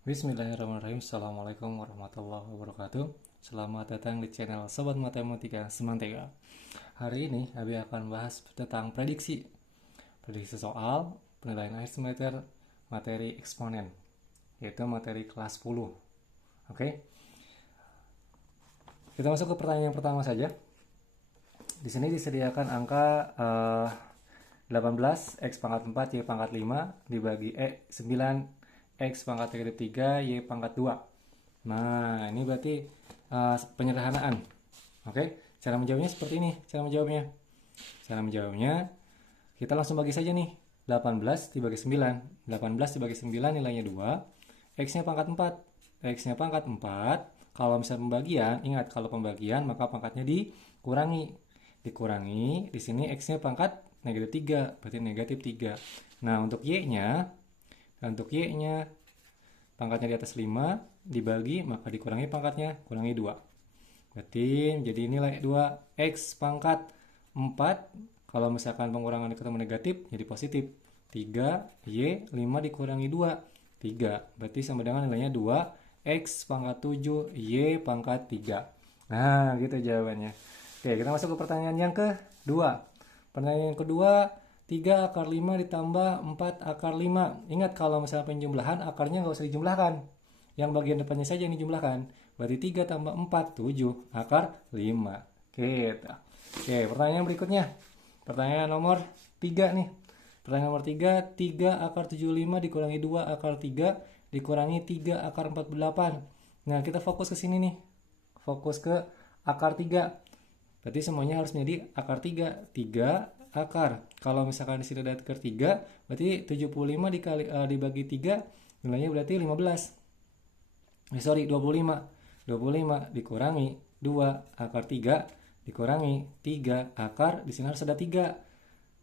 Bismillahirrahmanirrahim. Assalamualaikum warahmatullahi wabarakatuh. Selamat datang di channel Sobat Matematika Semantega. Hari ini Abi akan bahas tentang prediksi. Prediksi soal penilaian akhir semester materi eksponen, yaitu materi kelas 10. Oke. Kita masuk ke pertanyaan yang pertama saja. Di sini disediakan angka 18 X pangkat 4 Y pangkat 5 dibagi 9 X pangkat negatif 3 Y pangkat 2. Nah, ini berarti penyederhanaan. Oke, cara menjawabnya seperti ini. Cara menjawabnya kita langsung bagi saja nih. 18 dibagi 9. 18 dibagi 9 nilainya 2. X-nya pangkat 4. X-nya pangkat 4. Kalau misalnya pembagian, ingat kalau pembagian maka pangkatnya dikurangi. Di sini X-nya pangkat negatif 3, berarti negatif 3. Nah, untuk Y-nya pangkatnya di atas 5 dibagi maka dikurangi pangkatnya, kurangi 2. Berarti jadi nilai 2x pangkat 4 kalau misalkan pengurangan ketemu negatif jadi positif. 3y 5 dikurangi 2, 3. Berarti sama dengan nilainya 2x pangkat 7 y pangkat 3. Nah, gitu jawabannya. Oke, kita masuk ke pertanyaan yang kedua. Pertanyaan yang kedua, 3 akar 5 ditambah 4 akar 5. Ingat kalau misalnya penjumlahan, akarnya nggak usah dijumlahkan. Yang bagian depannya saja yang dijumlahkan. Berarti 3 tambah 4, 7 akar 5. Gitu. Oke, pertanyaan berikutnya. Pertanyaan nomor 3 nih. Pertanyaan nomor 3, 3 akar 75 dikurangi 2 akar 3 dikurangi 3 akar 48. Nah, kita fokus ke sini nih. Fokus ke akar 3. Berarti semuanya harus menjadi akar 3. 3 akar. Kalau misalkan di sini ada akar 3, berarti 75 dibagi 3 nilainya berarti 15. 25. 25 dikurangi 2 akar 3 dikurangi 3 akar, di sini harus ada 3.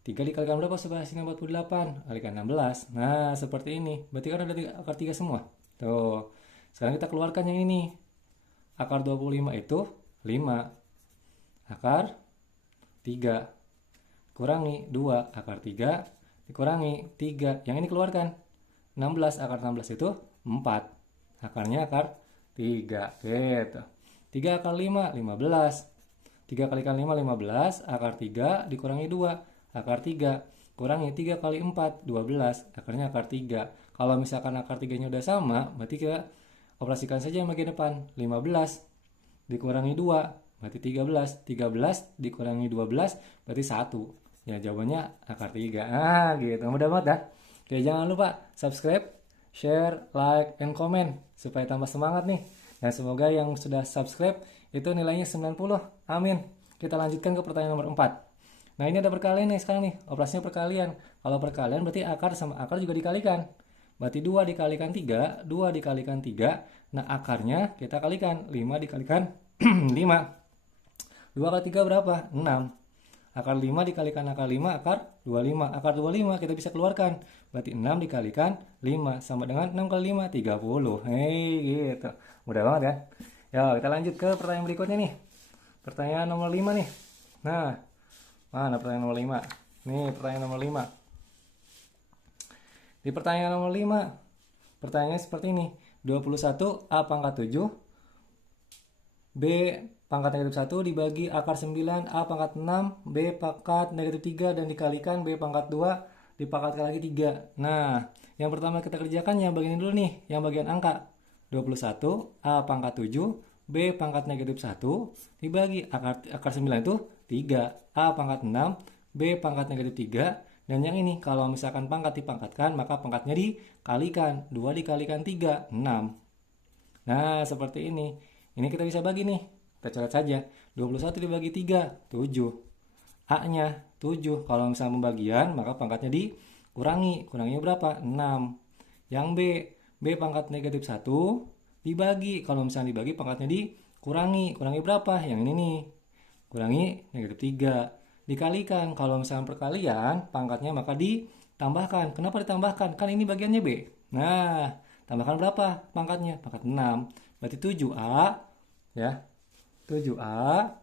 3 dikalikan berapa sobat? Sini 48, kalikan 16. Nah, seperti ini. Berarti kan ada akar 3 semua. Tuh. Sekarang kita keluarkan yang ini. Akar 25 itu 5. Akar 3 kurangi 2 akar 3 dikurangi 3. Yang ini keluarkan. 16 akar 16 itu 4. Akarnya akar 3. Gitu. 3 akar 5, 15. 3 kalikan 5, 15. Akar 3 dikurangi 2. Akar 3. Kurangi 3 kali 4, 12. Akarnya akar 3. Kalau misalkan akar 3-nya udah sama, berarti kita operasikan saja yang bagian depan. 15 dikurangi 2. Berarti 13. 13 dikurangi 12 berarti 1. Ya, jawabannya akar 3. Ah, gitu. Mudah banget dah. Oke, jangan lupa subscribe, share, like, and comment supaya tambah semangat nih. Dan semoga yang sudah subscribe itu nilainya 90. Amin. Kita lanjutkan ke pertanyaan nomor 4. Nah, ini ada perkalian nih sekarang nih. Operasinya perkalian. Kalau perkalian berarti akar sama akar juga dikalikan. Berarti 2 dikalikan 3, 2 dikalikan 3. Nah, akarnya kita kalikan. 5 dikalikan 5. 2 kali 3 berapa? 6. Akar 5 dikalikan akar 5, akar 25. Akar 25 kita bisa keluarkan. Berarti 6 dikalikan 5 sama dengan 6 kali 5, 30. Hei, gitu. Mudah banget kan? Ya, kita lanjut ke pertanyaan berikutnya nih. Pertanyaan nomor 5 nih. Nah, mana pertanyaan nomor 5? Nih, pertanyaan nomor 5. Di pertanyaan nomor 5, pertanyaannya seperti ini. 21 A pangkat 7 B pangkat negatif 1 dibagi akar 9 A pangkat 6 B pangkat negatif 3 dan dikalikan B pangkat 2 dipangkatkan lagi 3. Nah, yang pertama kita kerjakan yang bagian ini dulu nih, yang bagian angka. 21 A pangkat 7 B pangkat negatif 1 dibagi akar 9 itu 3. A pangkat 6 B pangkat negatif 3. Dan yang ini kalau misalkan pangkat dipangkatkan maka pangkatnya dikalikan. 2 dikalikan 3, 6. Nah, seperti ini. Ini kita bisa bagi nih. Kita coret saja. 21 dibagi 3, 7. A-nya 7. Kalau misalnya pembagian, maka pangkatnya dikurangi. Kuranginya berapa? 6. Yang B pangkat negatif 1 dibagi. Kalau misalnya dibagi, pangkatnya dikurangi. Kurangi berapa? Yang ini nih. Kurangi negatif 3. Dikalikan. Kalau misalnya perkalian, pangkatnya maka ditambahkan. Kenapa ditambahkan? Kan ini bagiannya B. Nah, tambahkan berapa pangkatnya? Pangkat 6. Berarti 7A. Ya, 7A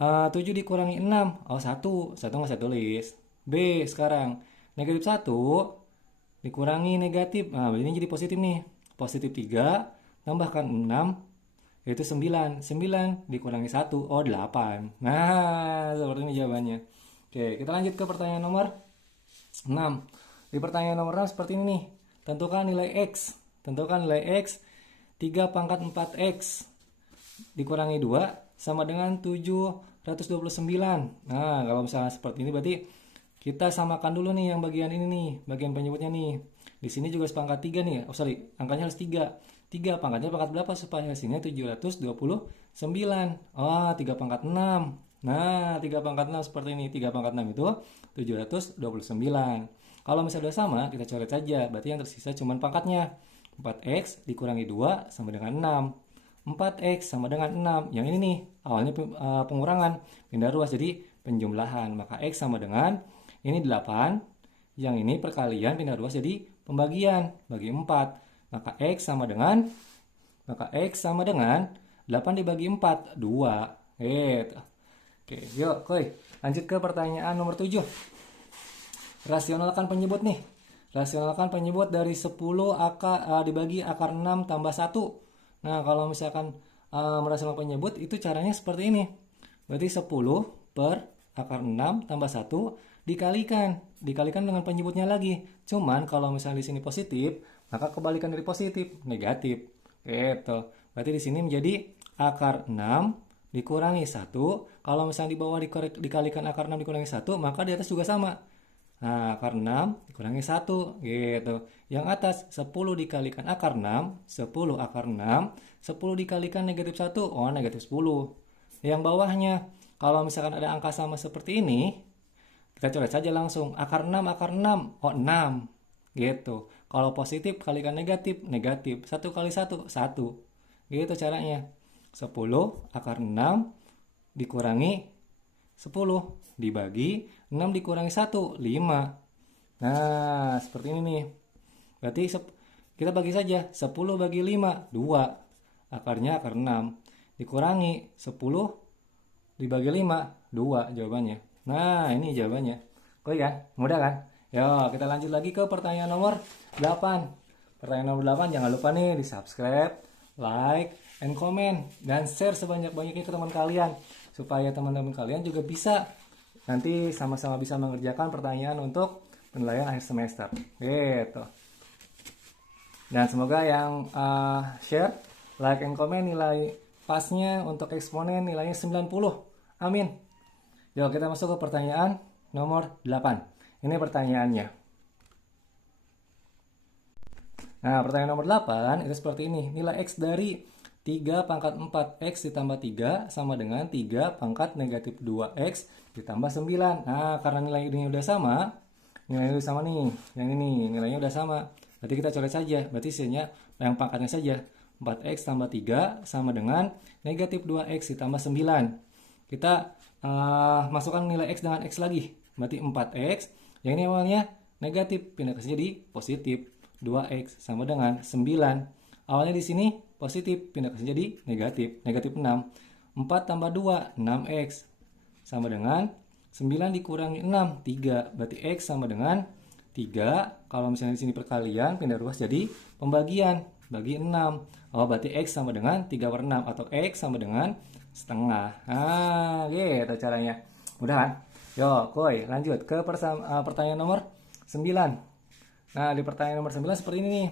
7 dikurangi 6. Oh, 1 nggak saya tulis. B sekarang negatif 1 dikurangi negatif. Nah, ini jadi positif nih. Positif 3 tambahkan 6 yaitu 9. 9 dikurangi 1, oh 8. Nah, seperti ini jawabannya. Oke, kita lanjut ke pertanyaan nomor 6. Di pertanyaan nomor 6 seperti ini nih. Tentukan nilai X. Tentukan nilai X 3 pangkat 4X dikurangi 2 sama dengan 729. Nah, kalau misalnya seperti ini berarti kita samakan dulu nih yang bagian ini nih, bagian penyebutnya nih. Di sini juga sepangkat 3 nih. Oh sorry, angkanya harus 3. 3 pangkatnya pangkat berapa supaya hasilnya 729? Oh, 3 pangkat 6. Nah, 3 pangkat 6 seperti ini. 3 pangkat 6 itu 729. Kalau misalnya udah sama, kita coret saja. Berarti yang tersisa cuma pangkatnya. 4X dikurangi 2 sama dengan 6. 4X sama dengan 6. Yang ini nih, awalnya pengurangan, pindah ruas jadi penjumlahan. Maka X sama dengan, ini 8. Yang ini perkalian pindah ruas jadi pembagian. Bagi 4. Maka X sama dengan 8 dibagi 4, 2. Gitu. Oke, yuk, lanjut ke pertanyaan nomor 7. Rasionalkan penyebut nih. Rasionalkan penyebut dari 10 dibagi akar 6 tambah 1. Nah, kalau misalkan merasionalkan penyebut itu caranya seperti ini. Berarti 10 per akar 6 tambah 1 dikalikan dengan penyebutnya lagi. Cuman kalau misalnya di sini positif, maka kebalikan dari positif, negatif. Gitu. Berarti di sini menjadi akar 6 dikurangi 1. Kalau misalnya di bawah dikalikan akar 6 dikurangi 1, maka di atas juga sama. Nah, akar 6 dikurangi 1. Gitu. Yang atas 10 dikalikan akar 6, 10 akar 6, 10 dikalikan negatif 1, oh negatif 10. Yang bawahnya, kalau misalkan ada angka sama seperti ini, kita coret saja langsung. Akar 6, oh 6. Gitu. Kalau positif kalikan negatif, negatif. 1 kali 1, 1. Gitu caranya. 10 akar 6 dikurangi 10 dibagi 6 dikurangi 1, 5. Nah, seperti ini nih. Berarti kita bagi saja. 10 bagi 5, 2. Akarnya akar 6. Dikurangi 10 dibagi 5, 2 jawabannya. Nah, ini jawabannya. Oke ya, mudah kan? Yo, kita lanjut lagi ke pertanyaan nomor 8. Pertanyaan nomor 8, jangan lupa nih di subscribe, like, and comment, dan share sebanyak-banyaknya ke teman kalian. Supaya teman-teman kalian juga bisa nanti sama-sama bisa mengerjakan pertanyaan untuk penilaian akhir semester. Gitu. Dan semoga yang share, like, and comment nilai pasnya untuk eksponen nilainya 90. Amin. Yuk kita masuk ke pertanyaan nomor 8. Ini pertanyaannya. Nah, pertanyaan nomor 8 itu seperti ini. Nilai X dari 3 pangkat 4X ditambah 3 sama dengan 3 pangkat negatif 2X ditambah 9. Nah, karena nilai ini udah sama, nilainya udah sama nih. Yang ini nilainya udah sama. Berarti kita coret saja. Berarti isinya yang pangkatnya saja. 4X tambah 3 sama dengan negatif 2X ditambah 9. Kita masukkan nilai X dengan X lagi. Berarti 4X. Yang ini awalnya negatif, pindah ke sini jadi positif. 2X sama dengan 9. Awalnya di sini positif, pindah ke sini jadi negatif. Negatif 6. 4 tambah 2, 6X. Sama dengan 9 dikurangi 6, 3. Berarti X sama dengan 3. Kalau misalnya di sini perkalian, pindah ruas jadi pembagian. Bagi 6. Oh, berarti X sama dengan 3 per 6. Atau X sama dengan setengah. Nah, gitu caranya. Mudah kan? Yo, lanjut ke pertanyaan nomor 9. Nah, di pertanyaan nomor 9 seperti ini nih.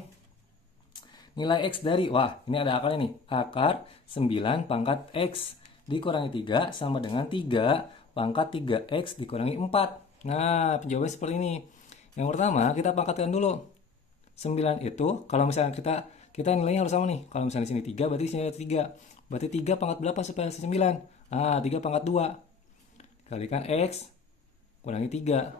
Nilai X dari, wah ini ada akarnya nih. Akar 9 pangkat X dikurangi 3 sama dengan 3 pangkat 3X dikurangi 4. Nah, penjawabannya seperti ini. Yang pertama, kita pangkatkan dulu. 9 itu, kalau misalnya kita nilainya harus sama nih. Kalau misalnya di sini 3, berarti di sini ada 3. Berarti 3 pangkat berapa supaya 9? Ah, 3 pangkat 2. Kalikan X kurangi 3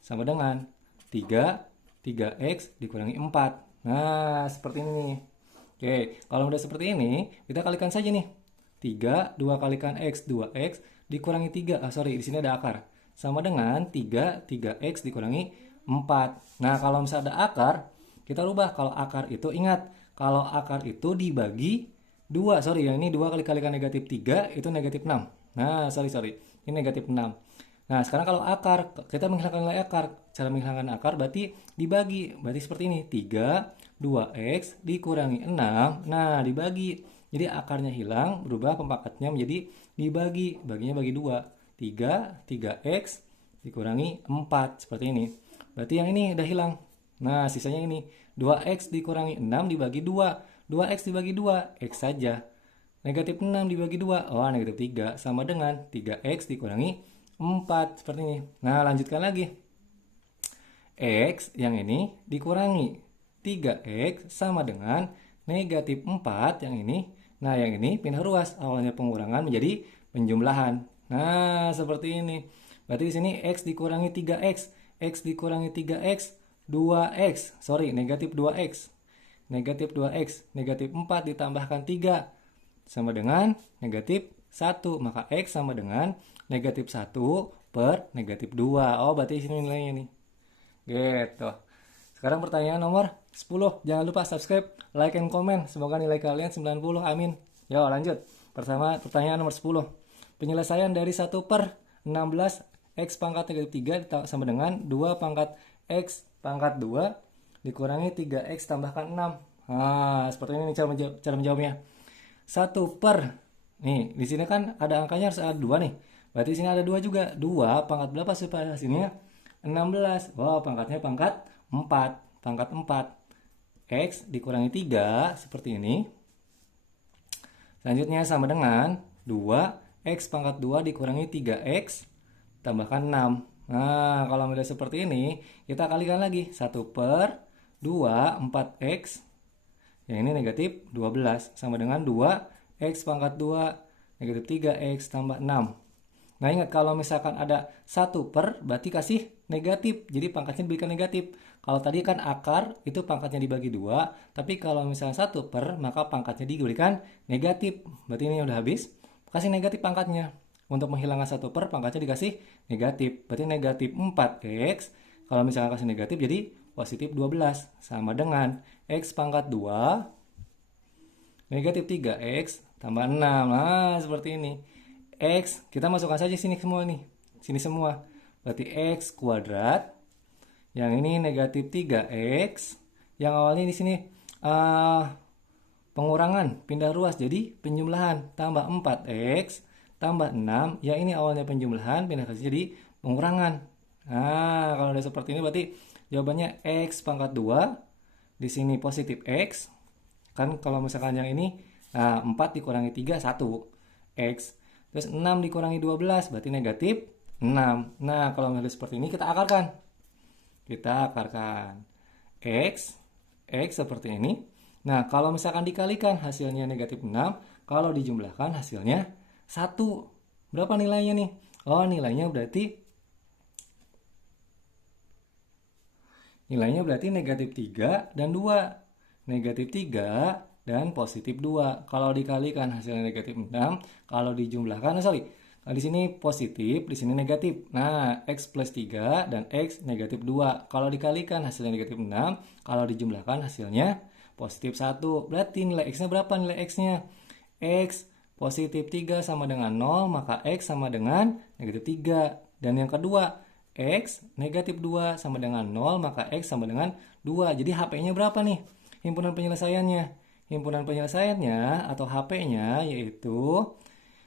sama dengan 3X dikurangi 4. Nah, seperti ini nih. Oke, kalau udah seperti ini, kita kalikan saja nih. 3, 2 kalikan X, 2X dikurangi 3. Di sini ada akar. Sama dengan 3X dikurangi 4. Nah, kalau misalnya ada akar, kita rubah. Kalau akar itu, ingat, kalau akar itu dibagi 2. Yang ini 2 kali kalikan negatif 3, itu negatif 6. Nah, Ini negatif 6. Nah, sekarang kalau akar, kita menghilangkan nilai akar. Cara menghilangkan akar berarti dibagi. Berarti seperti ini, 3, 2x dikurangi 6. Nah, dibagi. Jadi akarnya hilang, berubah pemangkatnya menjadi dibagi. Baginya bagi 2. 3x dikurangi 4. Seperti ini. Berarti yang ini udah hilang. Nah, sisanya ini. 2x dikurangi 6 dibagi 2. 2x dibagi 2, x saja. Negatif 6 dibagi 2, oh negatif 3. Sama dengan 3x dikurangi 4. Seperti ini. Nah, lanjutkan lagi. X yang ini dikurangi 3x sama dengan negatif 4 yang ini. Nah, yang ini pindah ruas. Awalnya pengurangan menjadi penjumlahan. Nah, seperti ini. Berarti di sini x dikurangi 3x. X dikurangi 3x, 2x. Sorry, negatif 2x. Negatif 2x. Negatif 4 ditambahkan 3. Sama dengan negatif 1. Maka x sama dengan negatif 1 per negatif 2. Oh, berarti sini nilainya nih. Gitu. Sekarang pertanyaan nomor 10. Jangan lupa subscribe, like, and comment. Semoga nilai kalian 90. Amin. Yo, lanjut. Pertama, pertanyaan nomor 10. Penyelesaian dari 1 per 16 x pangkat negatif 3 sama dengan 2 pangkat x pangkat 2 dikurangi 3x tambahkan 6. Nah, seperti ini cara menjawabnya. 1 per, nih di sini kan ada angkanya harus ada 2 nih. Berarti di sini ada 2 juga. 2 pangkat berapa supaya hasilnya 16. Wow, pangkatnya pangkat 4. Pangkat 4. X dikurangi 3 seperti ini. Selanjutnya sama dengan 2x pangkat 2 dikurangi 3x tambahkan 6. Nah, kalau model seperti ini, kita kalikan lagi. 1 per 2, 4x. Yang ini negatif 12. Sama dengan 2x pangkat 2, negatif 3x tambah 6. Nah, ingat kalau misalkan ada 1 per, berarti kasih negatif. Jadi pangkatnya diberikan negatif. Kalau tadi kan akar, itu pangkatnya dibagi 2. Tapi kalau misalnya 1 per, maka pangkatnya diberikan negatif. Berarti ini udah habis. Kasih negatif pangkatnya. Untuk menghilangkan 1 per, pangkatnya dikasih negatif. Berarti negatif 4x. Kalau misalkan kasih negatif, jadi positif 12. Sama dengan x pangkat 2, negatif 3x tambah 6. Nah, seperti ini. X, kita masukkan saja sini semua nih. Sini semua. Berarti x kuadrat. Yang ini negatif 3x. Yang awalnya di sini pengurangan, pindah ruas. Jadi penjumlahan. Tambah 4x. Tambah 6. Yang ini awalnya penjumlahan, pindah ruas jadi pengurangan. Nah, kalau udah seperti ini berarti jawabannya x pangkat 2. Di sini positif x. Kan kalau misalkan yang ini, nah 4 dikurangi 3, 1. X. Terus 6 dikurangi 12, berarti negatif 6. Nah, kalau misalnya seperti ini, kita akarkan. Kita akarkan. X seperti ini. Nah, kalau misalkan dikalikan, hasilnya negatif 6. Kalau dijumlahkan, hasilnya 1. Berapa nilainya nih? Oh, nilainya berarti negatif 3 dan 2. Negatif 3 dan positif 2. Kalau dikalikan hasilnya negatif 6. Kalau dijumlahkan, di sini positif, di sini negatif. Nah, x plus 3 dan x negatif 2. Kalau dikalikan hasilnya negatif 6. Kalau dijumlahkan hasilnya positif 1. Berarti nilai x-nya berapa nilai x-nya? X positif 3 sama dengan 0, maka x sama dengan negatif 3. Dan yang kedua, x negatif 2 sama dengan 0, maka x sama dengan 2. Jadi HP-nya berapa nih? Himpunan penyelesaiannya. Himpunan penyelesaiannya atau HP-nya yaitu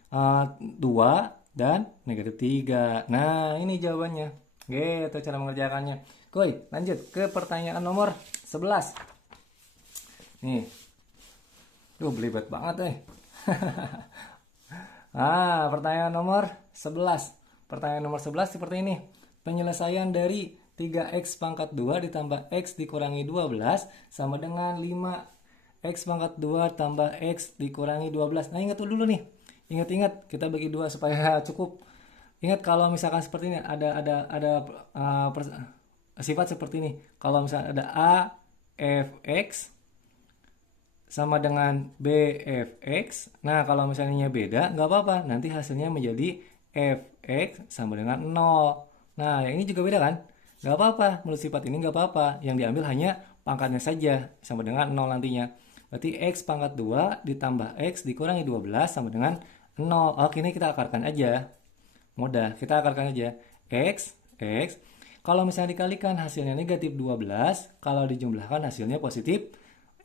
2 dan negatif 3. Nah, ini jawabannya. Gitu cara mengerjakannya. Kuy, lanjut ke pertanyaan nomor 11. Nih. Duh, belibet banget pertanyaan nomor 11. Pertanyaan nomor 11 seperti ini. Penyelesaian dari 3x pangkat 2 ditambah x dikurangi 12 sama dengan 5x pangkat 2 tambah x dikurangi 12. Nah, ingat dulu nih. Ingat-ingat, kita bagi 2 supaya cukup. Ingat kalau misalkan seperti ini ada sifat seperti ini. Kalau misalkan ada a fx sama dengan bfx. Nah, kalau misalnya beda, nggak apa-apa. Nanti hasilnya menjadi fx sama dengan 0. Nah, yang ini juga beda kan? Nggak apa-apa. Menurut sifat ini nggak apa-apa. Yang diambil hanya pangkatnya saja sama dengan 0 nantinya. Berarti x pangkat 2 ditambah x dikurangi 12 sama dengan 0. Oke, ini kita akarkan aja. Mudah, kita akarkan aja. X. Kalau misalnya dikalikan hasilnya negatif 12, kalau dijumlahkan hasilnya positif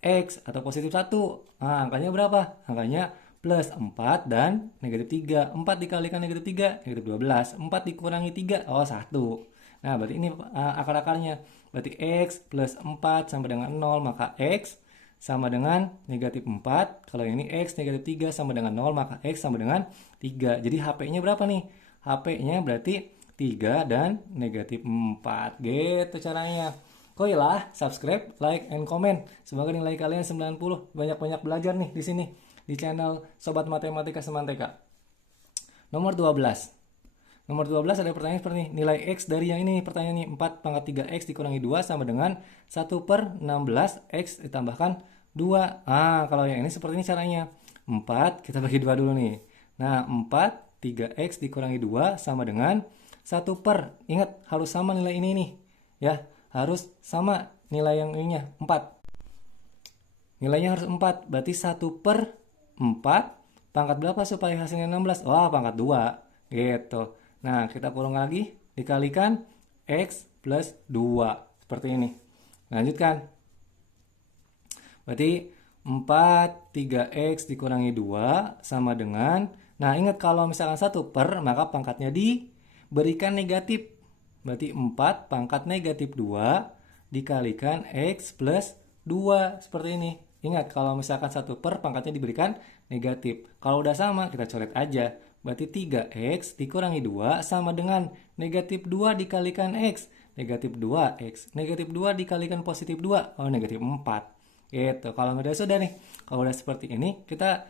X atau positif 1. Nah, angkanya berapa? Angkanya plus 4 dan negatif 3. 4 dikalikan negatif 3, negatif 12. 4 dikurangi 3, oh 1. Nah, berarti ini akar-akarnya. Berarti X plus 4 sama dengan 0, maka X sama dengan negatif 4. Kalau ini X negatif 3 sama dengan 0, maka X sama dengan 3. Jadi HP-nya berapa nih? HP-nya berarti 3 dan negatif 4. Gitu caranya. Koi lah, subscribe, like, and comment. Semoga nilai kalian 90. Banyak-banyak belajar nih di sini. Di channel Sobat Matematika Semanteka. Nomor 12. Nomor 12 ada pertanyaan seperti ini. Nilai X dari yang ini pertanyaan ini. 4 pangkat 3X dikurangi 2 sama dengan 1/16 X ditambahkan 2. Kalau yang ini seperti ini caranya. 4 kita bagi 2 dulu nih. Nah, 4 3X dikurangi 2 sama dengan 1/, ingat harus sama nilai ini nih. Ya, harus sama nilai yang ininya 4. Nilainya harus 4. Berarti 1/4 pangkat berapa supaya hasilnya 16? Wah, pangkat 2. Gitu. Nah, kita kurang lagi dikalikan X plus 2. Seperti ini. Lanjutkan. Berarti 4 3X dikurangi 2 sama dengan, nah ingat kalau misalkan 1/, maka pangkatnya diberikan negatif. Berarti 4 pangkat negatif 2 dikalikan X plus 2. Seperti ini. Ingat kalau misalkan 1/, pangkatnya diberikan negatif. Kalau udah sama kita coret aja. Berarti 3X dikurangi 2 sama dengan negatif 2 dikalikan X. Negatif 2X. Negatif 2 dikalikan positif 2. Oh, negatif 4. Gitu. Kalau udah sudah nih. Kalau udah seperti ini, kita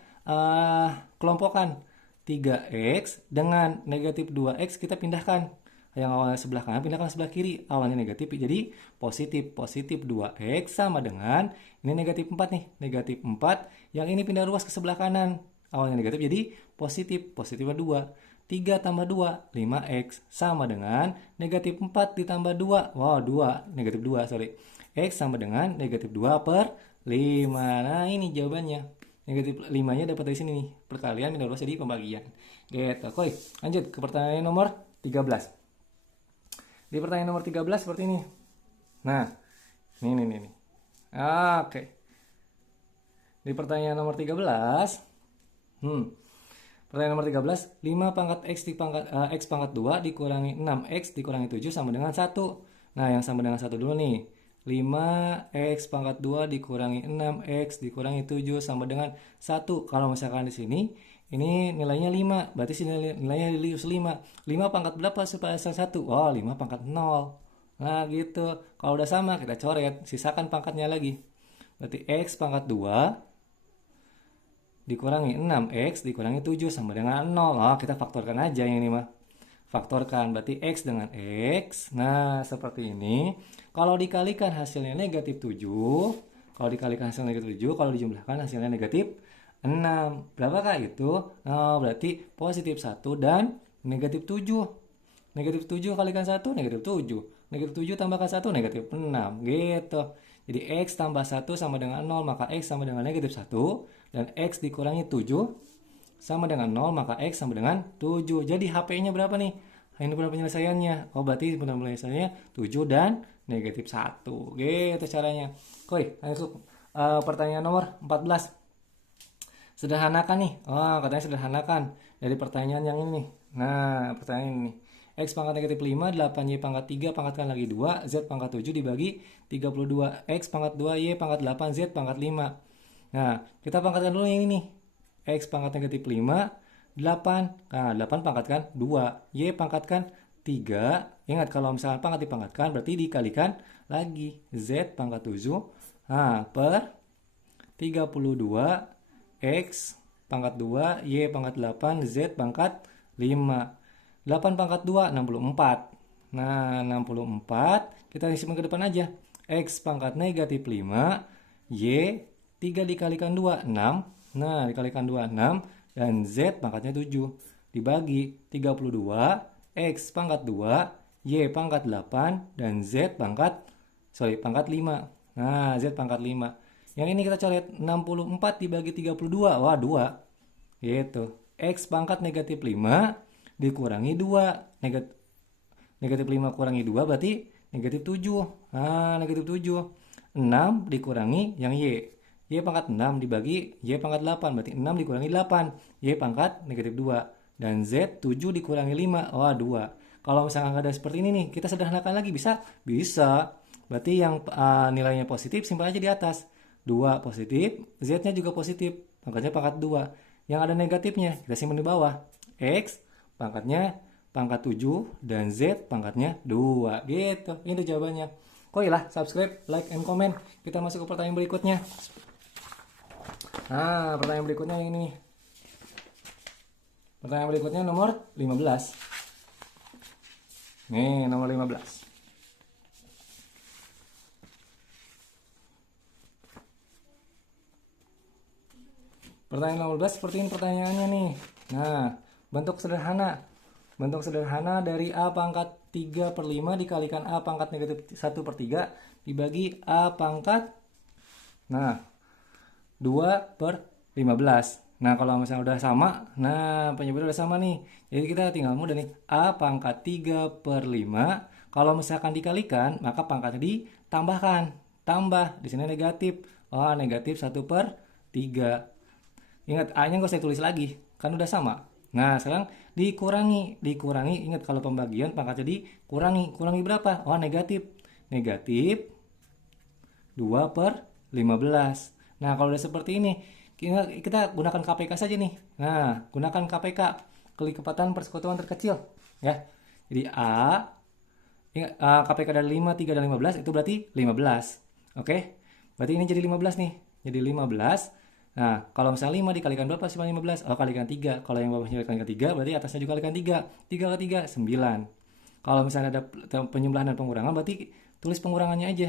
kelompokkan 3X dengan negatif 2X kita pindahkan. Yang awalnya sebelah kanan pindahkan sebelah kiri. Awalnya negatif jadi positif. Positif 2X sama dengan, ini negatif 4 nih. Negatif 4. Yang ini pindah ruas ke sebelah kanan. Awalnya negatif jadi positif. Positifnya 2. 3 tambah 2, 5X. Sama dengan negatif 4 ditambah 2. Wow, 2. Negatif 2, sorry. X sama dengan negatif 2/5. Nah, ini jawabannya. Negatif 5-nya dapat dari sini nih. Perkalian pindah ruas jadi pembagian. Gitu. Oke, lanjut ke pertanyaan nomor 13. Di pertanyaan nomor 13 seperti ini. Nah, ini. Oke. Di pertanyaan nomor 13, pertanyaan nomor 13, 5 pangkat X pangkat 2 dikurangi 6X dikurangi 7 sama dengan 1. Nah, yang sama dengan 1 dulu nih. 5X pangkat 2 dikurangi 6X dikurangi 7 sama dengan 1. Kalau misalkan di sini, ini nilainya 5. Berarti sini nilainya 5. 5 pangkat berapa supaya hasil 1? Oh, 5 pangkat 0. Nah, gitu. Kalau udah sama, kita coret. Sisakan pangkatnya lagi. Berarti X pangkat 2 dikurangi 6X dikurangi 7 sama dengan 0. Oh, kita faktorkan aja yang ini mah. Faktorkan, berarti X dengan X. Nah, seperti ini. Kalau dikalikan hasilnya negatif 7. Kalau dikalikan hasilnya negatif 7. Kalau dijumlahkan hasilnya negatif 6. Berapakah itu? Oh, berarti positif 1 dan negatif 7. Negatif 7 kalikan 1, negatif 7. Negatif 7 tambahkan 1, negatif 6. Gitu. Jadi X tambah 1 sama dengan 0, maka X sama dengan negatif 1. Dan X dikurangi 7 sama dengan 0, maka X sama dengan 7. Jadi HP-nya berapa nih? Ini benar penyelesaiannya. Oh, berarti benar penyelesaiannya 7 dan negatif 1. Gitu caranya. Oke, langsung pertanyaan nomor 14. Sederhanakan nih. Oh, katanya sederhanakan dari pertanyaan yang ini nih. Nah, pertanyaan ini. X pangkat negatif 5, 8Y pangkat 3, pangkatkan lagi 2, Z pangkat 7 dibagi 32. X pangkat 2, Y pangkat 8, Z pangkat 5. Nah, kita pangkatkan dulu yang ini nih. X pangkat negatif 5, 8. Nah, 8 pangkatkan 2. Y pangkatkan 3. Ingat, kalau misalkan pangkat dipangkatkan, berarti dikalikan lagi. Z pangkat 7. Nah, per 32. X pangkat 2. Y pangkat 8. Z pangkat 5. 8 pangkat 2, 64. Nah, 64. Kita simpan ke depan aja. X pangkat negatif 5. Y 3 dikalikan 2, 6. Nah, dikalikan 2, 6. Dan Z pangkatnya 7. Dibagi 32. X pangkat 2. Y pangkat 8. Dan Z pangkat 5. Nah, Z pangkat 5. Yang ini kita coret. 64 dibagi 32. Wah, 2. Gitu. X pangkat negatif 5 dikurangi 2. Negatif 5 kurangi 2 berarti negatif 7. Nah, negatif 7. 6 dikurangi yang Y. Y pangkat 6 dibagi Y pangkat 8. Berarti 6 dikurangi 8. Y pangkat negatif 2. Dan Z 7 dikurangi 5. Oh, 2. Kalau misalnya ada seperti ini nih, kita sederhanakan lagi. Bisa? Bisa. Berarti yang nilainya positif, simpan aja di atas. 2 positif, Z-nya juga positif. Pangkatnya pangkat 2. Yang ada negatifnya, kita simpan di bawah. X pangkatnya pangkat 7 dan Z pangkatnya 2. Gitu. Ini jawabannya. Koi lah, subscribe, like, and comment. Kita masuk ke pertanyaan berikutnya. Nah, pertanyaan berikutnya yang ini. Pertanyaan berikutnya nomor 15. Nih, nomor 15. Pertanyaan nomor 15 seperti ini pertanyaannya nih. Nah, bentuk sederhana. Bentuk sederhana dari A pangkat 3 per 5 dikalikan A pangkat negatif 1 per 3 dibagi A pangkat 2 per 15. Nah, kalau misalnya udah sama, nah penyebutnya udah sama nih. Jadi kita tinggal mudah nih. A pangkat 3 per 5. Kalau misalkan dikalikan, maka pangkatnya ditambahkan. Tambah, di sini negatif. Oh, negatif 1 per 3. Ingat, A-nya nggak usah tulis lagi. Kan udah sama. Nah, sekarang dikurangi. Dikurangi, ingat kalau pembagian pangkatnya dikurangi. Kurangi berapa? Oh, negatif. Negatif 2 per 15. Nah, kalau udah seperti ini, kita gunakan KPK saja nih. Nah, gunakan KPK. Kelikepatan persekutuan terkecil. Ya. Jadi A, ingat, KPK dari 5, 3, dan 15, itu berarti 15. Oke? Berarti ini jadi 15 nih. Jadi 15. Nah, kalau misalnya 5 dikalikan berapa sih 15? Oh, kalikan 3. Kalau yang bawahnya dikalikan 3, berarti atasnya juga kalikan 3. 3 kali 3, 9. Kalau misalnya ada penyembelahan dan pengurangan, berarti tulis pengurangannya aja.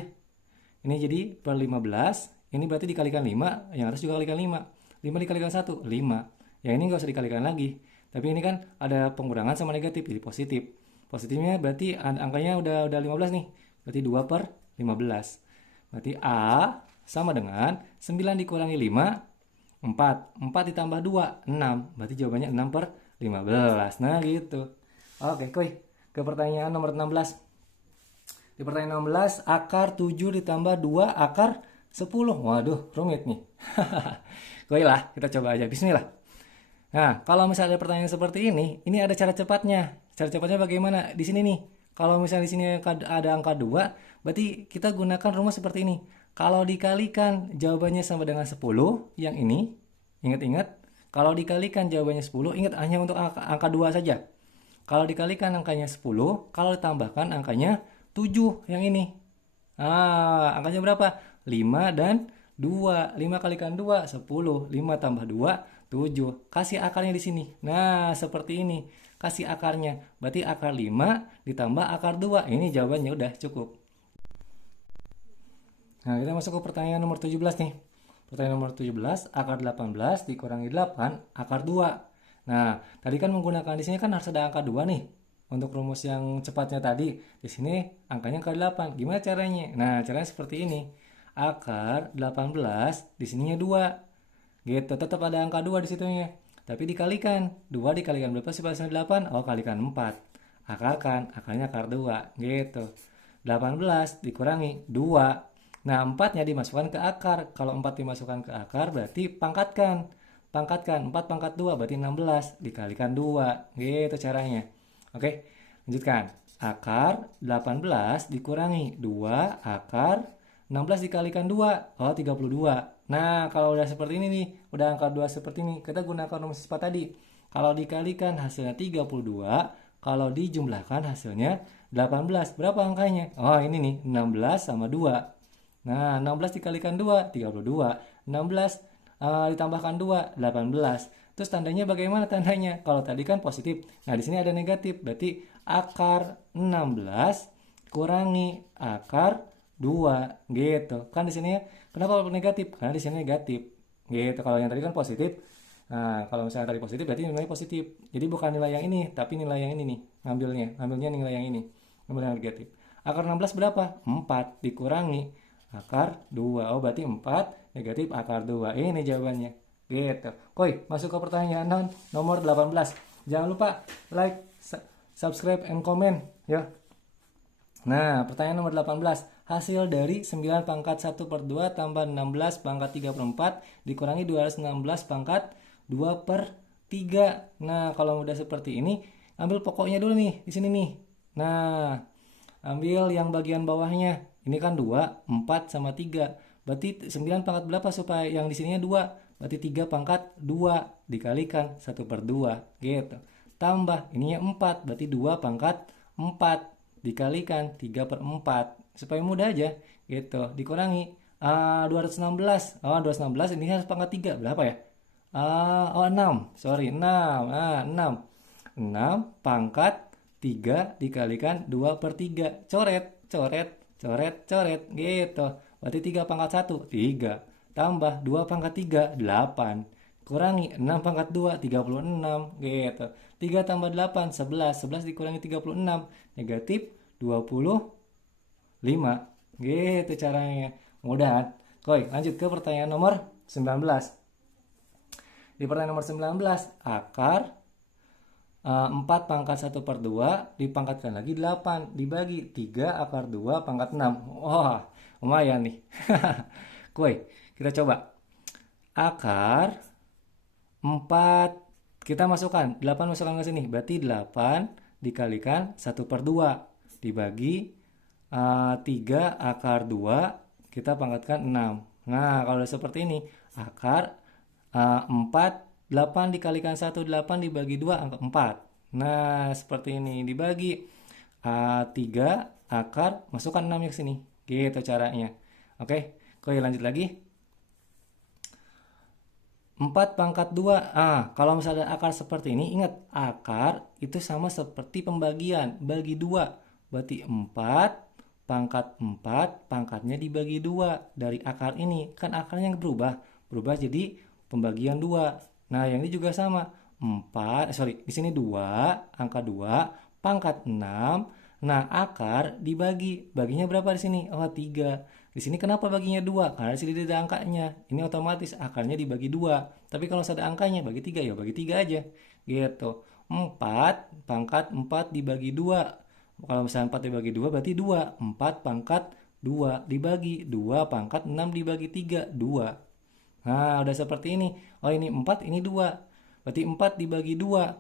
Ini jadi per 15. Ini berarti dikalikan 5. Yang atas juga kalikan 5. 5 dikalikan 1, 5. Yang ini nggak usah dikalikan lagi. Tapi ini kan ada pengurangan sama negatif, jadi positif. Positifnya berarti angkanya udah 15 nih. Berarti 2 per 15. Berarti A sama dengan 9 dikurangi 5, 4. 4 ditambah 2, 6. Berarti jawabannya 6 per 15. Nah, gitu. Oke, koi. Ke pertanyaan nomor 16. Di pertanyaan 16, akar 7 ditambah 2 akar 10. Waduh, rumit nih. Koi lah, kita coba aja. Bismillah. Nah, kalau misalnya ada pertanyaan seperti ini ada cara cepatnya. Cara cepatnya bagaimana? Di sini nih. Kalau misalnya di sini ada angka 2, berarti kita gunakan rumus seperti ini. Kalau dikalikan jawabannya sama dengan 10, yang ini, ingat-ingat, kalau dikalikan jawabannya 10, ingat hanya untuk angka 2 saja. Kalau dikalikan angkanya 10, kalau ditambahkan angkanya 7, yang ini. Angkanya berapa? 5 dan 2. 5 kalikan 2, 10. 5 tambah 2, 7. Kasih akarnya di sini. Nah, seperti ini. Kasih akarnya. Berarti akar 5 ditambah akar 2. Ini jawabannya udah cukup. Nah, kita masuk ke pertanyaan nomor 17 nih. Pertanyaan nomor 17, akar 18 dikurangi 8, akar 2. Nah, tadi kan menggunakan di sini kan harus ada angka 2 nih. Untuk rumus yang cepatnya tadi, di sini angkanya angka 8. Gimana caranya? Nah, caranya seperti ini. Akar 18 di sininya 2. Gitu, tetap ada angka 2 di situnya. Tapi dikalikan. 2 dikalikan berapa sih pada 8? Oh, kalikan 4. Akarkan, akarnya akar 2. Gitu. 18 dikurangi 2. Nah, 4-nya dimasukkan ke akar. Kalau 4 dimasukkan ke akar, berarti pangkatkan. Pangkatkan. 4 pangkat 2, berarti 16. Dikalikan 2. Gitu caranya. Oke, lanjutkan. Akar 18 dikurangi 2 akar 16 dikalikan 2. Oh, 32. Nah, kalau udah seperti ini nih, udah angka 2 seperti ini, kita gunakan rumus cepat tadi. Kalau dikalikan hasilnya 32, kalau dijumlahkan hasilnya 18. Berapa angkanya? Oh, ini nih, 16 sama 2. Nah, 16 dikalikan 2, 32. 16 ditambahkan 2, 18. Terus tandanya bagaimana tandanya? Kalau tadi kan positif. Nah, di sini ada negatif. Berarti akar 16 kurangi akar 2. Gitu. Kan di sini kenapa negatif? Karena di sini negatif. Gitu. Kalau yang tadi kan positif. Nah, kalau misalnya tadi positif berarti nilai positif. Jadi bukan nilai yang ini, tapi nilai yang ini nih. Ngambilnya nilai yang ini. Ngambil yang negatif. Akar 16 berapa? 4 dikurangi akar 2. Oh, berarti 4 negatif akar 2. Ini jawabannya. Gitu. Koi, masuk ke pertanyaan nomor 18. Jangan lupa like, subscribe, and comment. Ya. Nah, pertanyaan nomor 18. Hasil dari 9 pangkat 1 per 2 tambah 16 pangkat 3 per 4 dikurangi 216 pangkat 2 per 3. Nah, kalau udah seperti ini, ambil pokoknya dulu nih, di sini nih. Nah, ambil yang bagian bawahnya. Ini kan 2, 4 sama 3. Berarti 9 pangkat berapa supaya yang di sininya 2? Berarti 3 pangkat 2 dikalikan 1 per 2. Gitu. Tambah, ininya 4. Berarti 2 pangkat 4 dikalikan 3 per 4. Supaya mudah aja. Gitu. Dikurangi 216. 216 ini harus pangkat 3. Berapa ya? 6. Sorry, 6. 6. 6 pangkat 3 dikalikan 2 per 3. Coret, coret, coret, coret. Gitu. Berarti 3 pangkat 1, 3. Tambah 2 pangkat 3, 8. Kurangi 6 pangkat 2, 36. Gitu. 3 tambah 8, 11. 11 dikurangi 36. Negatif 25. Gitu caranya. Mudah. Oke, lanjut ke pertanyaan nomor 19. Di pertanyaan nomor 19, akar 4 pangkat 1 per 2 dipangkatkan lagi 8 dibagi 3 akar 2 pangkat 6. Wah, lumayan nih. Kuy, kita coba. Akar 4, kita masukkan 8, masukkan ke sini. Berarti 8 dikalikan 1 per 2 dibagi 3 akar 2 kita pangkatkan 6. Nah, kalau seperti ini, akar 4, 8 dikalikan 1, 8 dibagi 2, angka 4. Nah, seperti ini. Dibagi 3 akar, masukkan 6 ke sini. Gitu caranya. Oke, lanjut lagi. 4 pangkat 2. Kalau misalnya akar seperti ini, ingat, akar itu sama seperti pembagian. Bagi 2. Berarti 4 pangkat 4, pangkatnya dibagi 2. Dari akar ini, kan akarnya berubah. Berubah jadi pembagian 2. Nah, yang ini juga sama. Di sini 2, angka 2, pangkat 6. Nah, akar dibagi. Baginya berapa di sini? 3. Di sini kenapa baginya 2? Karena di sini ada angkanya. Ini otomatis akarnya dibagi 2. Tapi kalau ada angkanya bagi 3, ya bagi 3 aja. Gitu. 4 pangkat 4 dibagi 2. Kalau misalnya 4 dibagi 2 berarti 2. 4 pangkat 2 dibagi 2 pangkat 6 dibagi 3, 2. Nah, udah seperti ini. Ini 4, ini 2. Berarti 4 dibagi 2.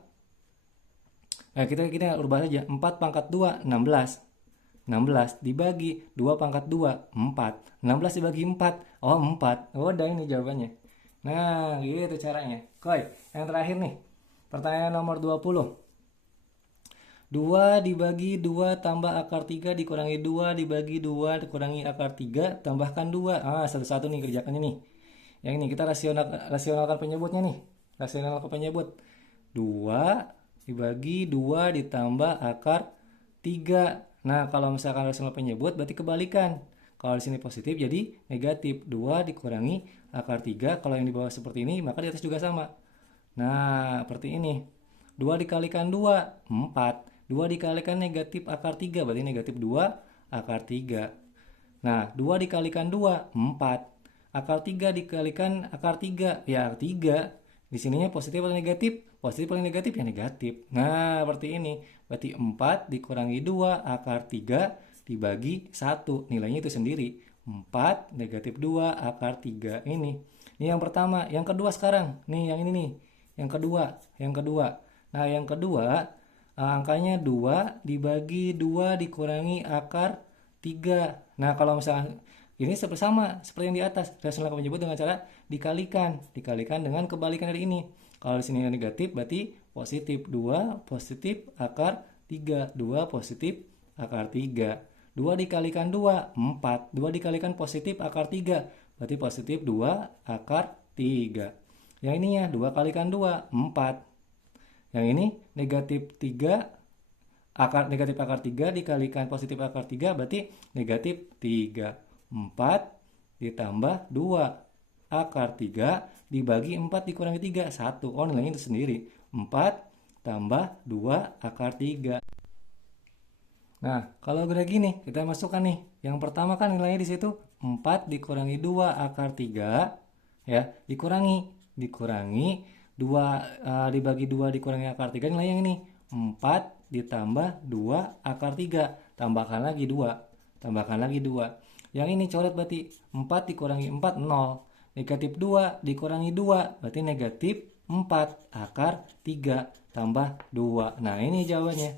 Nah, kita ubah saja. 4 pangkat 2, 16. 16 dibagi 2 pangkat 2, 4. 16 dibagi 4. 4. Udah ini jawabannya. Nah, gitu caranya. Yang terakhir nih. Pertanyaan nomor 20. 2 dibagi 2 tambah akar 3 dikurangi 2 dibagi 2 dikurangi akar 3 tambahkan 2. Satu-satu nih kerjakannya nih. Yang ini kita rasionalkan penyebutnya nih. Rasionalkan penyebut. 2 dibagi 2 ditambah akar 3. Nah, kalau misalkan rasional penyebut berarti kebalikan. Kalau di sini positif jadi negatif. 2 dikurangi akar 3. Kalau yang di bawah seperti ini, maka di atas juga sama. Nah, seperti ini. 2 dikalikan 2, 4. 2 dikalikan negatif akar 3, berarti negatif 2 akar 3. Nah, 2 dikalikan 2, 4. Akar 3 dikalikan akar 3, ya 3. Di sininya positif atau negatif? Positif atau negatif? Ya negatif. Nah, seperti ini. Berarti 4 dikurangi 2 akar 3 dibagi 1. Nilainya itu sendiri. 4 negatif 2 akar 3 ini. Ini yang pertama. Yang kedua sekarang. Nih, yang ini nih. Yang kedua. Nah, yang kedua, angkanya 2 dibagi 2 dikurangi akar 3. Nah, kalau misalnya ini sama seperti yang di atas. Rasional penyebut dengan cara dikalikan dengan kebalikan dari ini. Kalau di sini negatif berarti positif. 2 positif akar 3. 2 positif akar 3. 2 dikalikan 2, 4. 2 dikalikan positif akar 3. Berarti positif 2 akar 3. Yang ini ya 2 kalikan 2, 4. Yang ini negatif 3 negatif akar 3 dikalikan positif akar 3 berarti negatif 3. 4 ditambah 2 akar 3 dibagi 4 dikurangi 3, 1. Nilainya itu sendiri. 4 tambah 2 akar 3. Nah, kalau udah gini, kita masukkan nih. Yang pertama kan nilainya di situ 4 dikurangi 2 akar 3 ya, dikurangi 2 dibagi 2 dikurangi akar 3, nilai yang ini 4 ditambah 2 akar 3. tambahkan lagi 2. Tambahkan lagi 2. Yang ini coret berarti 4 dikurangi 4, 0. Negatif 2 dikurangi 2, berarti negatif 4 akar 3 tambah 2. Nah, ini jawabannya.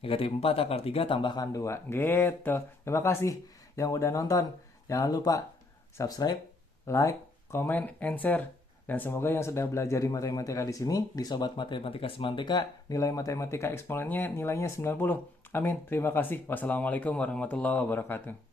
Negatif 4 akar 3 tambahkan 2. Gitu. Terima kasih yang udah nonton. Jangan lupa subscribe, like, comment, and share. Dan semoga yang sudah belajar di matematika di sini, di Sobat Matematika Semantika, nilai matematika eksponennya nilainya 90. Amin. Terima kasih. Wassalamualaikum warahmatullahi wabarakatuh.